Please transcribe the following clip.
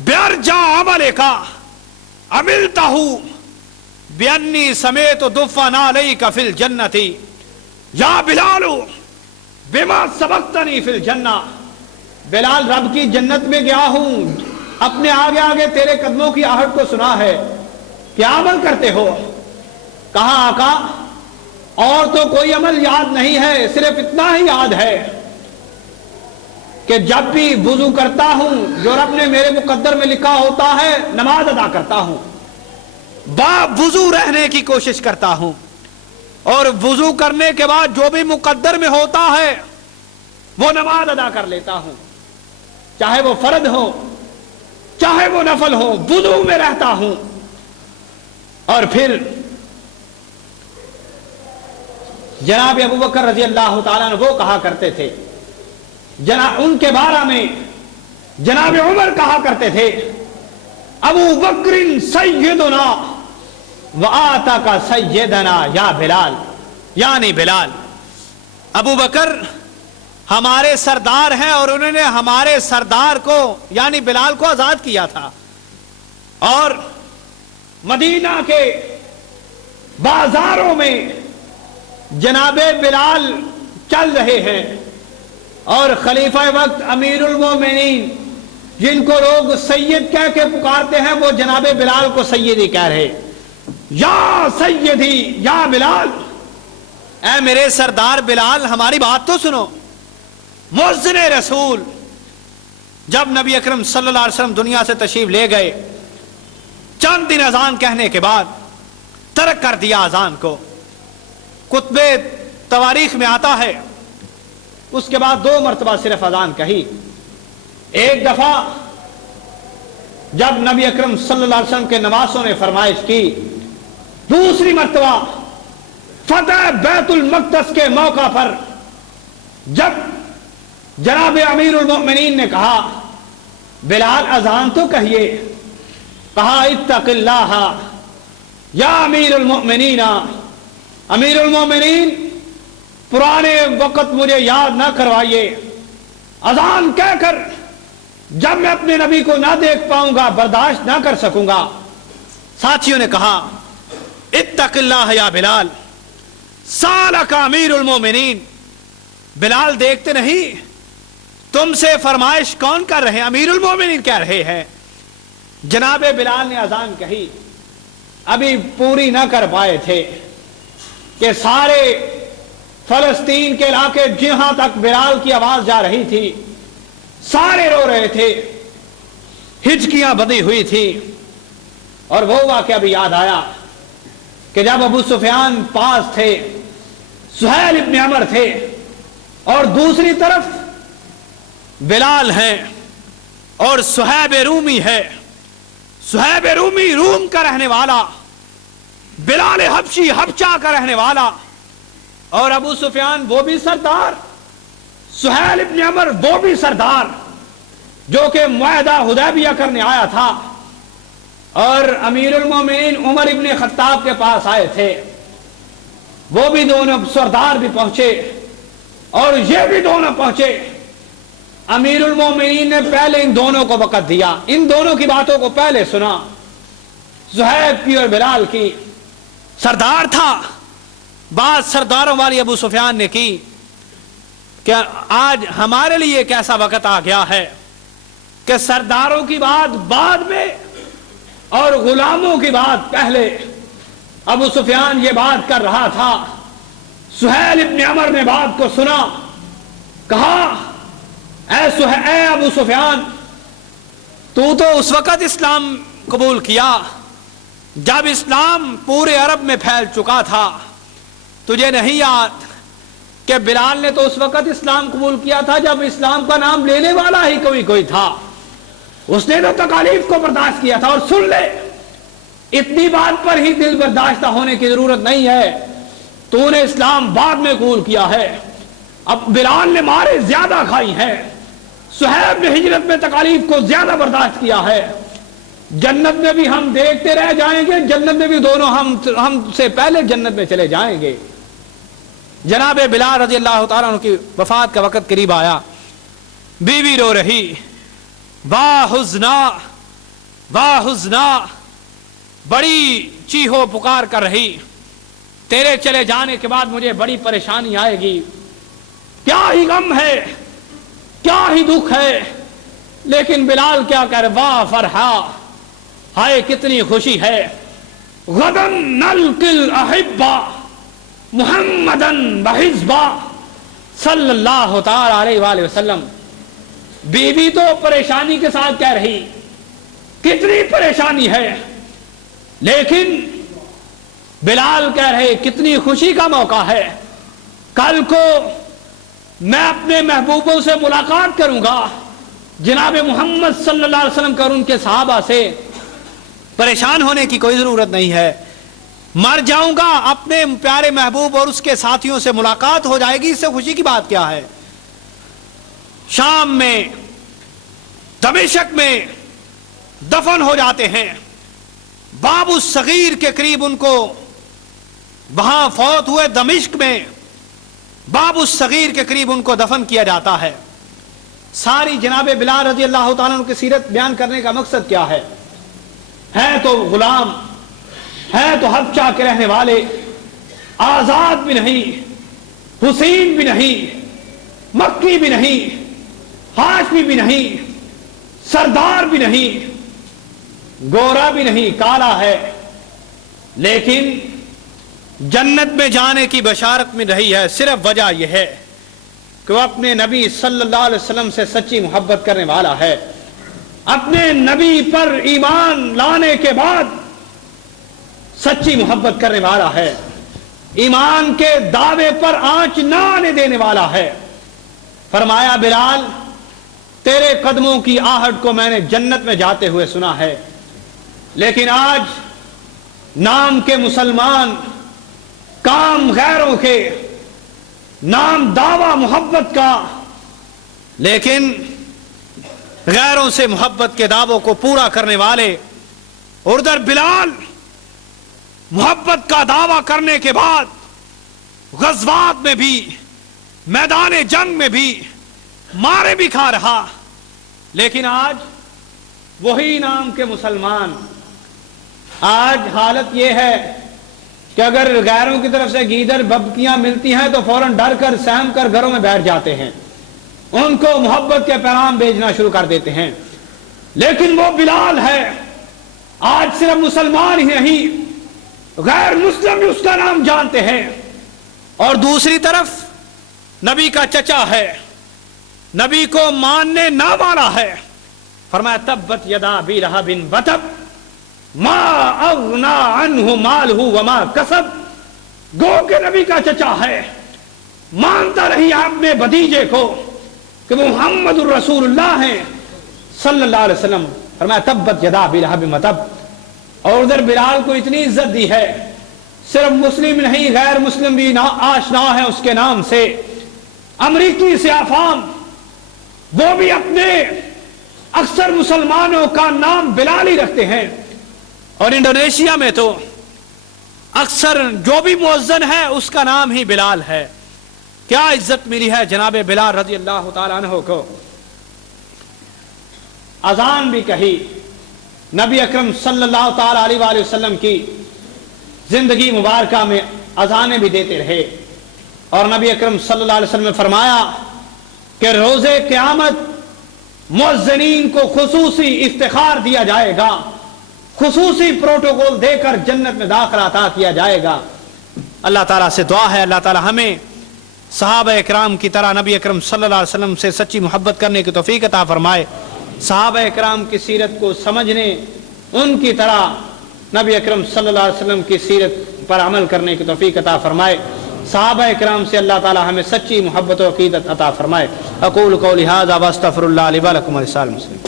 بیرجع عملک عملتہ بانی سمیت دفن علیک فی الجنت یا بلال بما سبقتنی فی الجنہ. بلال رب کی جنت میں گیا ہوں، اپنے آگے آگے تیرے قدموں کی آہٹ کو سنا ہے. کیا عمل کرتے ہو؟ کہا آقا اور تو کوئی عمل یاد نہیں ہے، صرف اتنا ہی یاد ہے کہ جب بھی وضو کرتا ہوں جو رب نے میرے مقدر میں لکھا ہوتا ہے نماز ادا کرتا ہوں، با وضو رہنے کی کوشش کرتا ہوں، اور وضو کرنے کے بعد جو بھی مقدر میں ہوتا ہے وہ نماز ادا کر لیتا ہوں، چاہے وہ فرض ہو چاہے وہ نفل ہو، وضو میں رہتا ہوں. اور پھر جناب ابو بکر رضی اللہ تعالیٰ عنہ وہ کہا کرتے تھے، ان کے بارے میں جناب عمر کہا کرتے تھے، ابو بکر سیدنا وآتاک سیدنا یا بلال، یعنی بلال، ابو بکر ہمارے سردار ہیں اور انہوں نے ہمارے سردار کو یعنی بلال کو آزاد کیا تھا. اور مدینہ کے بازاروں میں جناب بلال چل رہے ہیں، اور خلیفہ وقت امیر المومنین جن کو لوگ سید کہہ کے پکارتے ہیں وہ جناب بلال کو سیدی کہہ رہے، یا سیدی یا بلال، اے میرے سردار بلال ہماری بات تو سنو. مؤذن رسول جب نبی اکرم صلی اللہ علیہ وسلم دنیا سے تشریف لے گئے، چند دن اذان کہنے کے بعد ترک کر دیا اذان کو. کتب تواریخ میں آتا ہے اس کے بعد 2 مرتبہ صرف اذان کہی. ایک دفعہ جب نبی اکرم صلی اللہ علیہ وسلم کے نواسوں نے فرمائش کی، دوسری مرتبہ فتح بیت المقدس کے موقع پر جب جناب امیر المؤمنین نے کہا بلال اذان تو کہیے، کہا اتق اللہ یا امیر المؤمنین، امیر المؤمنین پرانے وقت مجھے یاد نہ کروائیے، اذان کہہ کر جب میں اپنے نبی کو نہ دیکھ پاؤں گا برداشت نہ کر سکوں گا. ساتھیوں نے کہا اتق اللہ یا بلال سالک امیر المؤمنین، بلال دیکھتے نہیں تم سے فرمائش کون کر رہے ہیں؟ امیر المومنین کہہ رہے ہیں. جناب بلال نے اذان کہی، ابھی پوری نہ کر پائے تھے کہ سارے فلسطین کے علاقے جہاں تک بلال کی آواز جا رہی تھی سارے رو رہے تھے، ہچکیاں بندھی ہوئی تھی. اور وہ واقعہ بھی یاد آیا کہ جب ابو سفیان پاس تھے، سہیل ابن عمر تھے، اور دوسری طرف بلال ہیں اور صہیب رومی ہے. صہیب رومی روم کا رہنے والا، بلال حبشی حبشہ کا رہنے والا، اور ابو سفیان وہ بھی سردار، سہیل ابن عمر وہ بھی سردار جو کہ معاہدہ حدیبیہ کرنے آیا تھا. اور امیر المومنین عمر ابن خطاب کے پاس آئے تھے، وہ بھی دونوں سردار بھی پہنچے اور یہ بھی دونوں پہنچے. امیر المومنین نے پہلے ان دونوں کو وقت دیا، ان دونوں کی باتوں کو پہلے سنا، صہیب کی اور بلال کی. سردار تھا، بات سرداروں والی ابو سفیان نے کی کہ آج ہمارے لیے ایک ایسا وقت آ گیا ہے کہ سرداروں کی بات بعد میں اور غلاموں کی بات پہلے. ابو سفیان یہ بات کر رہا تھا، سہیل ابن عمر نے بات کو سنا، کہا اے ابو سفیان، تو اس وقت اسلام قبول کیا جب اسلام پورے عرب میں پھیل چکا تھا، تجھے نہیں یاد کہ بلال نے تو اس وقت اسلام قبول کیا تھا جب اسلام کا نام لینے والا ہی کوئی تھا، اس نے تو تکالیف کو برداشت کیا تھا. اور سن لے، اتنی بات پر ہی دل برداشتہ ہونے کی ضرورت نہیں ہے، تو نے اسلام بعد میں قبول کیا ہے. اب بلال نے مارے زیادہ کھائی ہیں، صہیب نے ہجرت میں تکالیف کو زیادہ برداشت کیا ہے. جنت میں بھی ہم دیکھتے رہ جائیں گے، جنت میں بھی دونوں ہم سے پہلے جنت میں چلے جائیں گے. جناب بلال رضی اللہ تعالیٰ عنہ کی وفات کا وقت قریب آیا، بیوی رو رہی، با حزنا واہ حزنا، بڑی چیخو پکار کر رہی، تیرے چلے جانے کے بعد مجھے بڑی پریشانی آئے گی، کیا ہی غم ہے، کیا ہی دکھ ہے۔ لیکن بلال کیا کہہ رہے، واہ فرحا، ہائے کتنی خوشی ہے، غدن نلقل احبا محمدن بحزبا صلی اللہ تعالی علیہ وآلہ وسلم۔ بیوی تو پریشانی کے ساتھ کہہ رہی، کتنی پریشانی ہے، لیکن بلال کہہ رہے کتنی خوشی کا موقع ہے، کل کو میں اپنے محبوبوں سے ملاقات کروں گا، جناب محمد صلی اللہ علیہ وسلم اور ان کے صحابہ سے، پریشان ہونے کی کوئی ضرورت نہیں ہے، مر جاؤں گا اپنے پیارے محبوب اور اس کے ساتھیوں سے ملاقات ہو جائے گی، اس سے خوشی کی بات کیا ہے۔ شام میں دمشق میں دفن ہو جاتے ہیں، باب الصغیر کے قریب ان کو، وہاں فوت ہوئے دمشق میں باب الصغیر کے قریب ان کو دفن کیا جاتا ہے۔ ساری جناب بلال رضی اللہ تعالیٰ عنہ کی سیرت بیان کرنے کا مقصد کیا ہے تو غلام، ہے تو حبشہ کے رہنے والے، آزاد بھی نہیں، حسین بھی نہیں، مکی بھی نہیں، ہاشمی بھی نہیں، سردار بھی نہیں، گورا بھی نہیں، کالا ہے، لیکن جنت میں جانے کی بشارت میں رہی ہے۔ صرف وجہ یہ ہے کہ وہ اپنے نبی صلی اللہ علیہ وسلم سے سچی محبت کرنے والا ہے، اپنے نبی پر ایمان لانے کے بعد سچی محبت کرنے والا ہے، ایمان کے دعوے پر آنچ نہ آنے دینے والا ہے۔ فرمایا بلال، تیرے قدموں کی آہٹ کو میں نے جنت میں جاتے ہوئے سنا ہے، لیکن آج نام کے مسلمان، کام غیروں کے، نام دعویٰ محبت کا، لیکن غیروں سے محبت کے دعووں کو پورا کرنے والے، اور ادھر بلال محبت کا دعویٰ کرنے کے بعد غزوات میں بھی، میدان جنگ میں بھی مارے بھی کھا رہا، لیکن آج وہی نام کے مسلمان، آج حالت یہ ہے کہ اگر غیروں کی طرف سے گیدڑ ببکیاں ملتی ہیں تو فوراً ڈر کر سہم کر گھروں میں بیٹھ جاتے ہیں، ان کو محبت کے پیغام بھیجنا شروع کر دیتے ہیں، لیکن وہ بلال ہے، آج صرف مسلمان ہی نہیں غیر مسلم بھی اس کا نام جانتے ہیں، اور دوسری طرف نبی کا چچا ہے، نبی کو ماننے نہ والا ہے۔ فرمایا تبت یدا ابی لہب وتب ما اغنا عنہ مالہ وما کسب، گو کہ نبی کا چچا ہے، مانتا رہی اپنے بھتیجے کو کہ وہ محمد الرسول اللہ ہیں صلی اللہ علیہ وسلم۔ فرمایا تبت یدا ابی لہب وتب، اور ادھر بلال کو اتنی عزت دی ہے، صرف مسلم نہیں غیر مسلم بھی آشنا ہے اس کے نام سے، امریکی سیافام وہ بھی اپنے اکثر مسلمانوں کا نام بلال ہی رکھتے ہیں، اور انڈونیشیا میں تو اکثر جو بھی مؤذن ہے اس کا نام ہی بلال ہے۔ کیا عزت ملی ہے جناب بلال رضی اللہ تعالیٰ عنہ کو۔ اذان بھی کہی، نبی اکرم صلی اللہ تعالیٰ علیہ وآلہ وسلم کی زندگی مبارکہ میں اذانیں بھی دیتے رہے، اور نبی اکرم صلی اللہ علیہ وسلم نے فرمایا کہ روز قیامت مؤذنین کو خصوصی افتخار دیا جائے گا، خصوصی پروٹوکول دے کر جنت میں داخلہ عطا کیا جائے گا۔ اللہ تعالیٰ سے دعا ہے اللہ تعالیٰ ہمیں صحابہ اکرام کی طرح نبی اکرم صلی اللہ علیہ وسلم سے سچی محبت کرنے کی توفیق عطا فرمائے، صحابہ اکرام کی سیرت کو سمجھنے، ان کی طرح نبی اکرم صلی اللہ علیہ وسلم کی سیرت پر عمل کرنے کی توفیق عطا فرمائے، صحابہ اکرام سے اللہ تعالی ہمیں سچی محبت و عقیدت عطا فرمائے۔ اقول قولی ھذا واستغفر اللہ لی ولکم ولسائر المسلمین۔